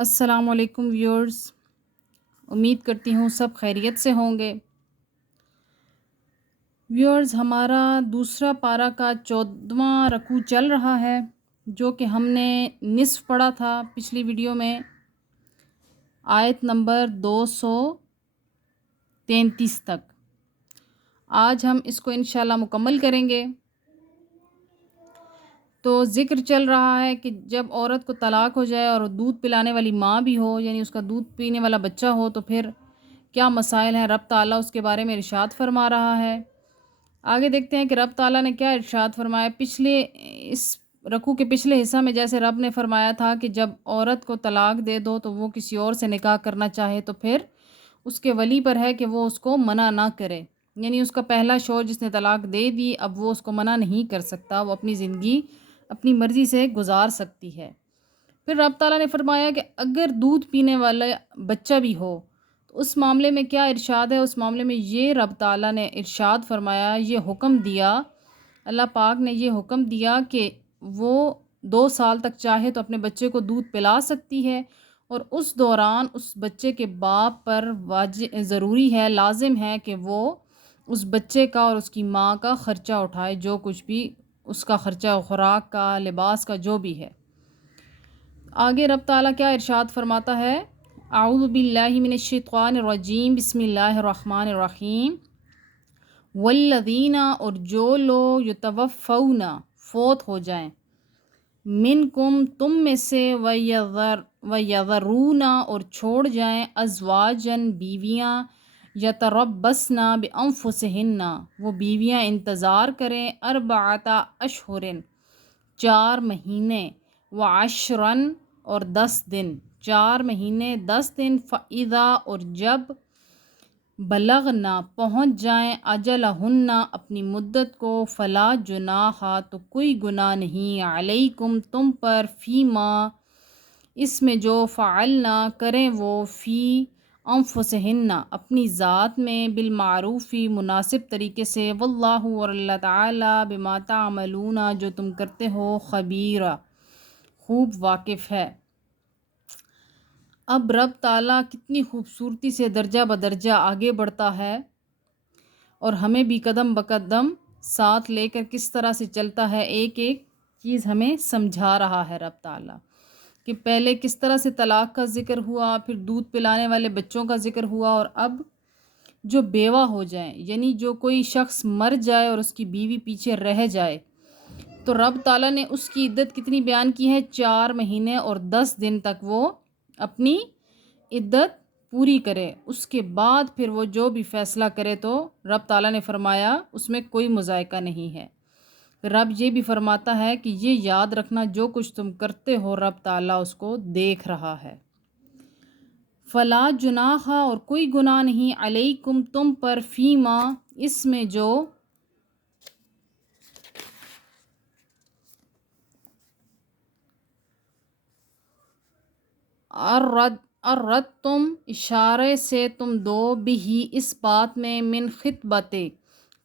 السلام علیکم ویورز، امید کرتی ہوں سب خیریت سے ہوں گے۔ ویورز، ہمارا دوسرا پارہ کا 14واں رکوع چل رہا ہے، جو کہ ہم نے نصف پڑھا تھا پچھلی ویڈیو میں، آیت نمبر 233 تک۔ آج ہم اس کو انشاءاللہ مکمل کریں گے۔ تو ذکر چل رہا ہے کہ جب عورت کو طلاق ہو جائے اور دودھ پلانے والی ماں بھی ہو، یعنی اس کا دودھ پینے والا بچہ ہو، تو پھر کیا مسائل ہیں۔ رب تعالیٰ اس کے بارے میں ارشاد فرما رہا ہے۔ آگے دیکھتے ہیں کہ رب تعالیٰ نے کیا ارشاد فرمایا۔ اس رکوع کے پچھلے حصہ میں جیسے رب نے فرمایا تھا کہ جب عورت کو طلاق دے دو تو وہ کسی اور سے نکاح کرنا چاہے تو پھر اس کے ولی پر ہے کہ وہ اس کو منع نہ کرے، یعنی اس کا پہلا شوہر جس نے طلاق دے دی اب وہ اس کو منع نہیں کر سکتا، وہ اپنی زندگی اپنی مرضی سے گزار سکتی ہے۔ پھر رب تعالیٰ نے فرمایا کہ اگر دودھ پینے والا بچہ بھی ہو تو اس معاملے میں کیا ارشاد ہے۔ اس معاملے میں یہ رب تعالیٰ نے ارشاد فرمایا، یہ حکم دیا، اللہ پاک نے یہ حکم دیا کہ وہ 2 سال تک چاہے تو اپنے بچے کو دودھ پلا سکتی ہے، اور اس دوران اس بچے کے باپ پر ضروری ہے، لازم ہے کہ وہ اس بچے کا اور اس کی ماں کا خرچہ اٹھائے، جو کچھ بھی اس کا خرچہ، خوراک کا، لباس کا، جو بھی ہے۔ آگے رب تعالیٰ کیا ارشاد فرماتا ہے۔ اعوذ باللہ من الشیطان الرجیم، بسم اللہ الرحمن الرحیم۔ والذین، اور جو لوگ یتوفون، فوت ہو جائیں، منکم، تم میں سے، ویذرون، اور چھوڑ جائیں، ازواجن، بیویاں، یتربصن بانفسہن، وہ بیویاں انتظار کریں، اربعۃ اشہر، 4 مہینے، وعشرن، اور 10 دن، 4 مہینے 10 دن، فاذا، اور جب، بلغنا، پہنچ جائیں، اجلہن، اپنی مدت کو، فلا جناح، تو کوئی گناہ نہیں، علیکم، تم پر، فیما، اس میں جو، فعلنا، کریں وہ، فی انفسہن، اپنی ذات میں، بالمعروفی، مناسب طریقے سے، واللہ، اور اللہ تعالیٰ، بما تعملون، جو تم کرتے ہو، خبیر، خوب واقف ہے۔ اب رب تعالیٰ کتنی خوبصورتی سے درجہ بدرجہ آگے بڑھتا ہے اور ہمیں بھی قدم بقدم ساتھ لے کر کس طرح سے چلتا ہے، ایک ایک چیز ہمیں سمجھا رہا ہے رب تعالیٰ، کہ پہلے کس طرح سے طلاق کا ذکر ہوا، پھر دودھ پلانے والے بچوں کا ذکر ہوا، اور اب جو بیوہ ہو جائیں، یعنی جو کوئی شخص مر جائے اور اس کی بیوی پیچھے رہ جائے، تو رب تعالیٰ نے اس کی عدت کتنی بیان کی ہے، 4 مہینے اور 10 دن تک وہ اپنی عدت پوری کرے، اس کے بعد پھر وہ جو بھی فیصلہ کرے تو رب تعالیٰ نے فرمایا اس میں کوئی مذائقہ نہیں ہے۔ رب یہ بھی فرماتا ہے کہ یہ یاد رکھنا جو کچھ تم کرتے ہو رب تعالیٰ اس کو دیکھ رہا ہے۔ فلا جناح، اور کوئی گناہ نہیں، علیکم، تم پر، فیما، اس میں جو، تم، اشارے سے تم دو، بھی، اس بات میں، من خطبت،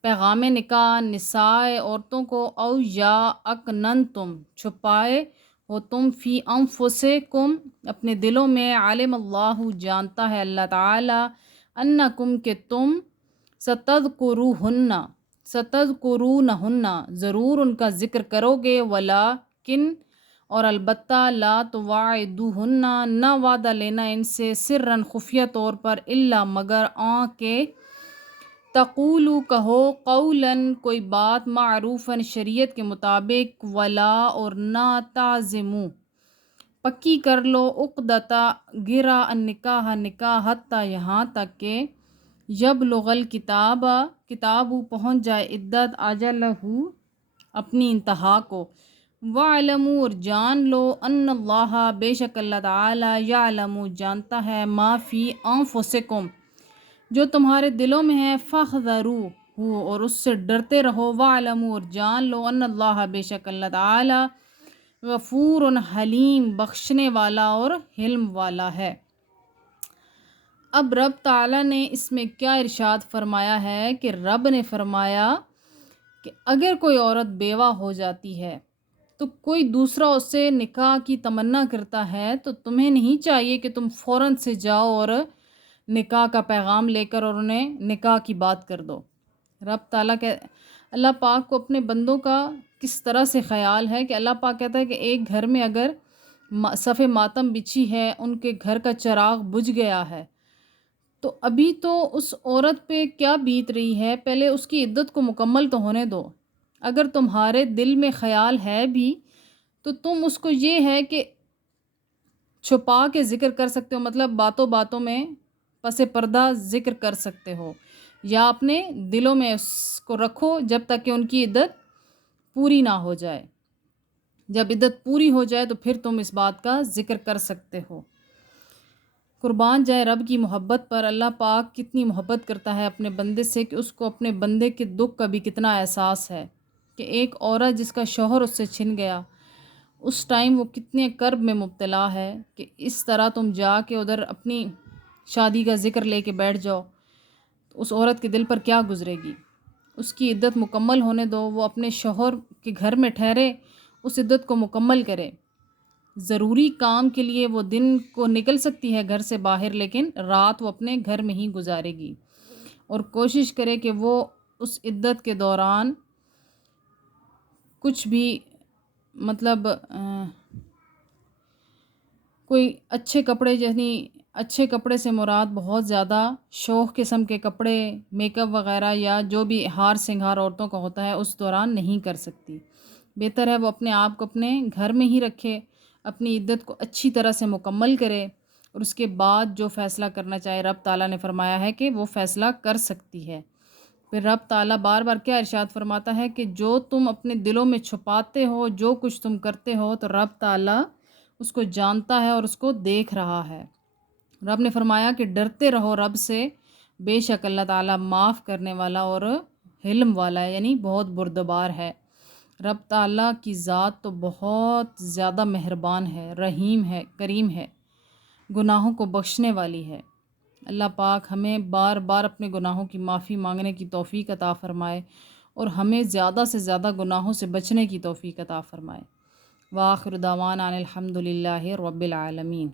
پیغام نکاح، نساء، عورتوں کو، او یا اکننتم، چھپائے ہو تم، فی انفسکم، اپنے دلوں میں، علم اللہ، جانتا ہے اللہ تعالی، انکم، کہ تم، ستذکرونہن، ضرور ان کا ذکر کرو گے، ولیکن، اور البتہ، لا تواعدوہن، نہ وعدہ لینا ان سے، سرًا، خفیہ طور پر، الا، مگر، کہ تقولو، کہو، قولاً، کوئی بات، معروفاً، شریعت کے مطابق، ولا، اور نہ، تعزمو، پکی کر لو، عقدۃ، گرہ، النکاح، نکاح، حتیٰ، یہاں تک کہ، یبلغ الکتاب، کتاب پہنچ جائے، عدت، اجلہ، اپنی انتہا کو، وَاعْلَمُوا، اور جان لو، ان اللہ، بے شک اللہ تعالیٰ، یعلم، جانتا ہے، ما فی انفسکم، جو تمہارے دلوں میں ہے، فاحذروہ، اور اس سے ڈرتے رہو، وَاعْلَمُوا، اور جان لو، ان اللہ، بے شک اللہ تعالیٰ، غفور، حلیم، بخشنے والا اور حلم والا ہے۔ اب رب تعالیٰ نے اس میں کیا ارشاد فرمایا ہے کہ رب نے فرمایا کہ اگر کوئی عورت بیوہ ہو جاتی ہے تو کوئی دوسرا اس سے نکاح کی تمنا کرتا ہے تو تمہیں نہیں چاہیے کہ تم فوراً سے جاؤ اور نکاح کا پیغام لے کر اور انہیں نکاح کی بات کر دو۔ رب تعالیٰ کہ اللہ پاک کو اپنے بندوں کا کس طرح سے خیال ہے کہ اللہ پاک کہتا ہے کہ ایک گھر میں اگر صف ماتم بچھی ہے، ان کے گھر کا چراغ بجھ گیا ہے، تو ابھی تو اس عورت پہ کیا بیت رہی ہے، پہلے اس کی عدت کو مکمل تو ہونے دو۔ اگر تمہارے دل میں خیال ہے بھی تو تم اس کو یہ ہے کہ چھپا کے ذکر کر سکتے ہو، مطلب باتوں باتوں میں پس پردہ ذکر کر سکتے ہو، یا اپنے دلوں میں اس کو رکھو جب تک کہ ان کی عدت پوری نہ ہو جائے۔ جب عدت پوری ہو جائے تو پھر تم اس بات کا ذکر کر سکتے ہو۔ قربان جائے رب کی محبت پر، اللہ پاک کتنی محبت کرتا ہے اپنے بندے سے کہ اس کو اپنے بندے کے دکھ کا بھی کتنا احساس ہے کہ ایک عورت جس کا شوہر اس سے چھن گیا، اس ٹائم وہ کتنے کرب میں مبتلا ہے کہ اس طرح تم جا کے ادھر اپنی شادی کا ذکر لے کے بیٹھ جاؤ، تو اس عورت کے دل پر کیا گزرے گی۔ اس کی عدت مکمل ہونے دو، وہ اپنے شوہر کے گھر میں ٹھہرے، اس عدت کو مکمل کرے۔ ضروری کام کے لیے وہ دن کو نکل سکتی ہے گھر سے باہر، لیکن رات وہ اپنے گھر میں ہی گزارے گی، اور کوشش کرے کہ وہ اس عدت کے دوران کچھ بھی مطلب کوئی اچھے کپڑے، یعنی اچھے کپڑے سے مراد بہت زیادہ شوق قسم کے کپڑے، میک اپ وغیرہ یا جو بھی ہار سنگھار عورتوں کا ہوتا ہے اس دوران نہیں کر سکتی۔ بہتر ہے وہ اپنے آپ کو اپنے گھر میں ہی رکھے، اپنی عدت کو اچھی طرح سے مکمل کرے، اور اس کے بعد جو فیصلہ کرنا چاہے رب تعالیٰ نے فرمایا ہے کہ وہ فیصلہ کر سکتی ہے۔ پھر رب تعالیٰ بار بار کیا ارشاد فرماتا ہے کہ جو تم اپنے دلوں میں چھپاتے ہو، جو کچھ تم کرتے ہو، تو رب تعالیٰ اس کو جانتا ہے اور اس کو دیکھ رہا ہے۔ رب نے فرمایا کہ ڈرتے رہو رب سے، بے شک اللہ تعالیٰ معاف کرنے والا اور حلم والا ہے، یعنی بہت بردبار ہے۔ رب تعالیٰ کی ذات تو بہت زیادہ مہربان ہے، رحیم ہے، کریم ہے، گناہوں کو بخشنے والی ہے۔ اللہ پاک ہمیں بار بار اپنے گناہوں کی معافی مانگنے کی توفیق عطا فرمائے، اور ہمیں زیادہ سے زیادہ گناہوں سے بچنے کی توفیق عطا فرمائے۔ وآخر دعوانا ان الحمد للہ رب العالمین۔